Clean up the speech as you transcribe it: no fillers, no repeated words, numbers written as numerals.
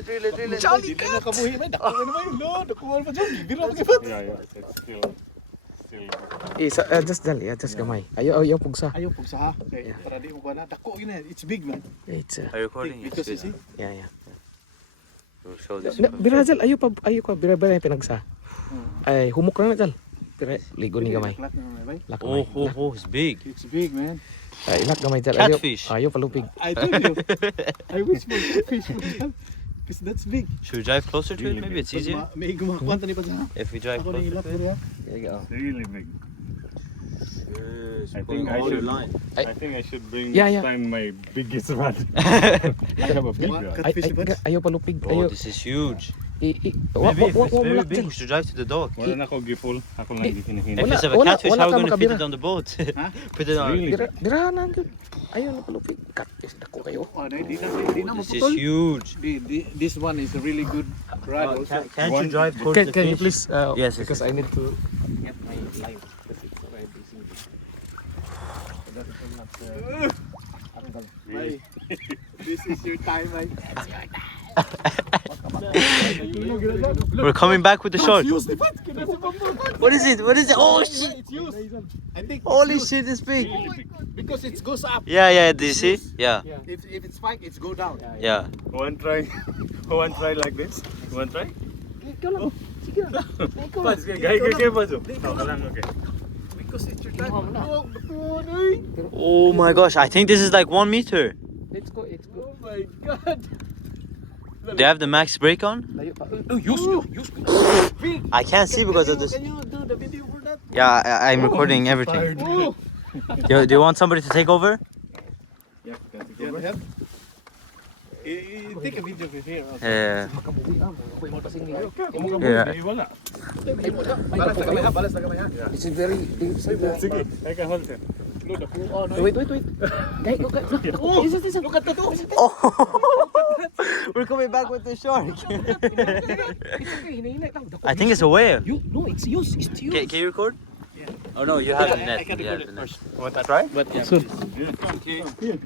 drill it. Jolly cat! Kabuhi man, dako na naman yung load. Dako mo pa dyan, biro ka ba? Yeah, it's still. Just dali, just gamay. Ayaw pugsa. Ayaw pugsa ha. Okay, para di mo kuha na. Dako yun eh, it's big man. It's Are you recording? Because you see, yeah. We'll show this. Birajal, ayaw ka bira pinagsa. Ay, humok na jal. Pira ligo ni gamay. Laklat na naman, bay. Lak gamay. It's big. It's big man. Ay, ilak gamay jal. Catfish. Ayaw palupig. I told you. I wish for fish would jump. Because that's big. Should we drive closer to it? Maybe it's easier. May gumakwanta ni pa dyan ha. If we drive Ako na closer hilap to ko it. rin ha. There you go. Really big. Yes, I pulling think I all should- the line. I think I should bring Yeah, next yeah. time my biggest rod. I have a big rod. Catfish ba? Ayaw palupig. Oh, Ayaw. this is huge. Maybe Maybe if it's very wala big, dyan. we should drive to the dock. Wala na ako giful. Ako lang gihinahina. If Wala- it's of a wala- catfish, wala how are ka we gonna fit makabira. it on the boat? Put it on. Really? Dira na gyud. Ayaw na palupig. Catfish dako kayo. Oh, di na This is maputol. huge. This one is a really good rod also. Can't you drive towards the Can you fish? please Yes, because I need to get my line because it's already sinking. Ay, this is your time, ay. We're coming back with the short. Use the bat. Kinasi pa mo. What is it? What is it? Oh shit! It's used. I think Holy it's used shit, it's big. because it goes up. Yeah, do you see? Yeah. If it's spike, it's go down. Yeah. One try. One try like this. One try. Ikaw lang. Sige na. Ikaw lang. Gaya pa so. Okay lang, okay. Because it's your time. Oh my gosh, I think this is like 1 meter. Let's go. Let's go. Oh my god. Do you have the max brake on? Layo pa. Use. Big. I can't see because of this. Can you do the video for that? Yeah, I'm recording everything. Oh. Do you want somebody to take over? Yeah, can take Yeah, over. yeah. Take a video from here. Yeah. Makabuhi ah. Ako mo pasing ni. Yeah. Wala. Balas na kamay ha. Balas na kamay ha. This is very big. Sige, I can hold it. Oh no. Wait. Guys, look at. Oh, look at that. Oh, we're coming back with the shark. It's okay. Hinahinay lang. I think it's a whale. No, it's used. It's used. Can you record? Yeah. Oh no, you have the net. I can You have record the it net. first. Want to try? But yeah. Soon. Yeah.